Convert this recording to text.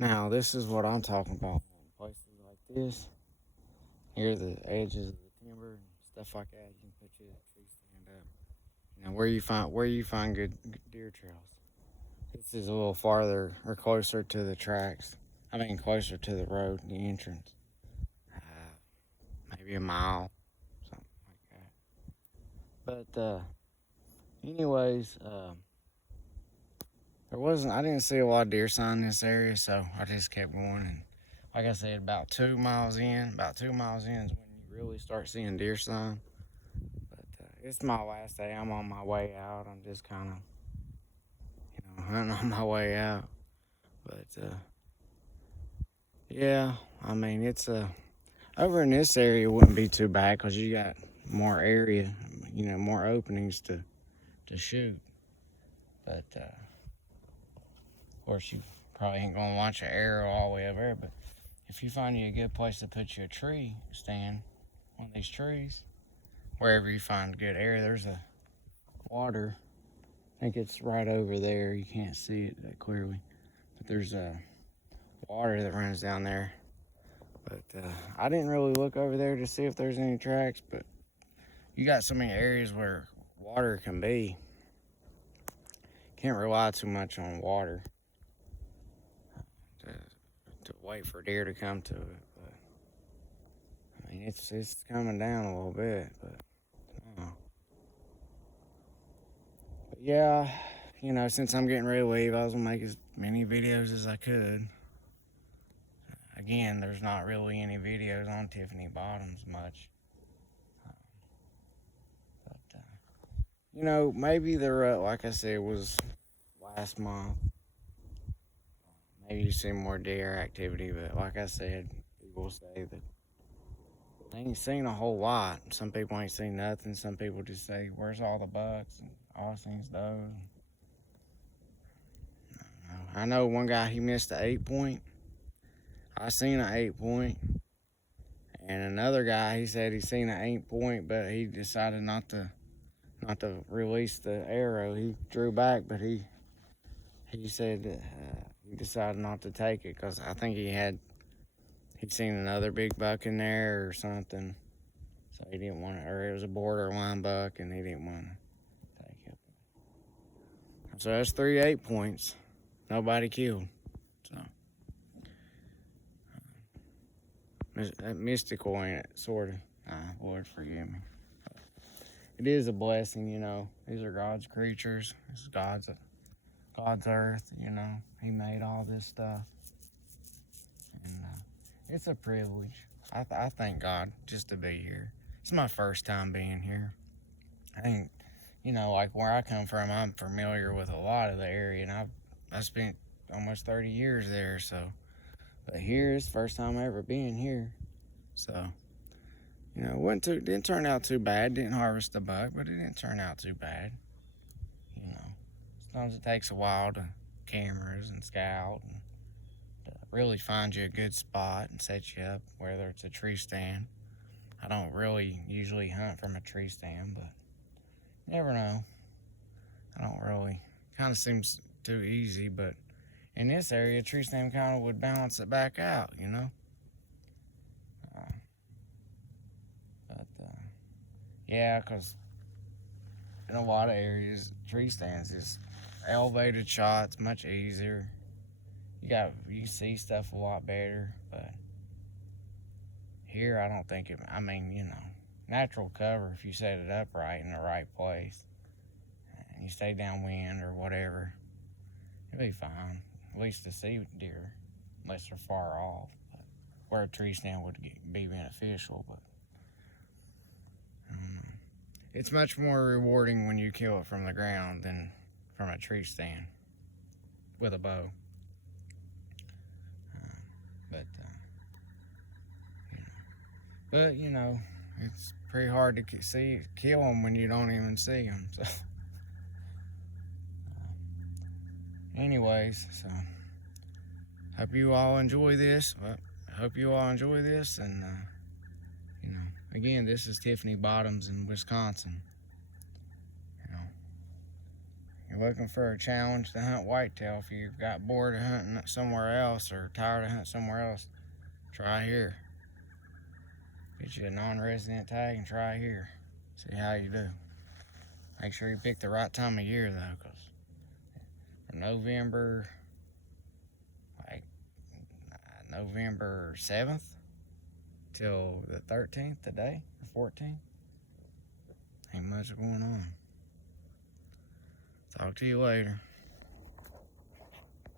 Now, this is what I'm talking about. In places like this, here the edges of the timber and stuff like that, you can put your tree stand up. Now, where you find good deer trails? This is a little farther or closer to the tracks. I mean, closer to the road, the entrance. Maybe a mile, something like that. But anyways, I didn't see a lot of deer sign in this area, so I just kept going. And like I said, about 2 miles in is when you really start seeing deer sign. But it's my last day. I'm on my way out. I'm just kind of, hunting on my way out. But yeah, I mean, it's over in this area it wouldn't be too bad because you got more area, more openings to shoot. But of course, you probably ain't gonna launch an arrow all the way over there. But if you find you a good place to put your tree stand, one of these trees, wherever you find good area, there's a water. I think it's right over there. You can't see it that clearly, but there's a water that runs down there. But I didn't really look over there to see if there's any tracks. But you got so many areas where water can be. Can't rely too much on water to wait for deer to come to it. But I mean, it's coming down a little bit, but yeah, since I'm getting ready to leave, I was gonna make as many videos as I could. Again, there's not really any videos on Tiffany Bottoms much. But maybe the rut, like I said, was last month. Maybe you see more deer activity, but like I said, people say that they ain't seen a whole lot. Some people ain't seen nothing. Some people just say, "Where's all the bucks?" And all I've seen is those. I know one guy, he missed an 8-point. I seen an 8-point. And another guy, he said he seen an 8-point, but he decided not to release the arrow. He drew back, but he said that, he decided not to take it because I think he'd seen another big buck in there or something. So he didn't want to, or it was a borderline buck, and he didn't want to take it. So that's 3 8-points. Nobody killed. So mystical, ain't it? Sort of. Lord forgive me. It is a blessing, These are God's creatures. This is God's earth, He made all this stuff. And it's a privilege. I thank God just to be here. It's my first time being here. I think, like where I come from, I'm familiar with a lot of the area, and I spent almost 30 years there, so. But here is the first time I ever been here. So, didn't turn out too bad. Didn't harvest a buck, but it didn't turn out too bad. Sometimes it takes a while to cameras and scout and to really find you a good spot and set you up, whether it's a tree stand. I don't really usually hunt from a tree stand, but you never know. I don't really. Kind of seems too easy, but in this area, a tree stand kind of would balance it back out, Yeah, because in a lot of areas, tree stands is elevated shots, much easier. You see stuff a lot better, but here I don't think it. I mean, natural cover if you set it up right in the right place, and you stay downwind or whatever, it'll be fine. At least to see deer, unless they're far off. But where a tree stand would be beneficial, but. It's much more rewarding when you kill it from the ground than from a tree stand with a bow. But it's pretty hard to kill them when you don't even see them. So, anyways, so hope you all enjoy this. And again, this is Tiffany Bottoms in Wisconsin. You're looking for a challenge to hunt whitetail. If you got bored of hunting somewhere else or tired of hunting somewhere else, try here. Get you a non-resident tag and try here. See how you do. Make sure you pick the right time of year though, because from November, like November 7th till the 13th today, or 14th, ain't much going on. Talk to you later.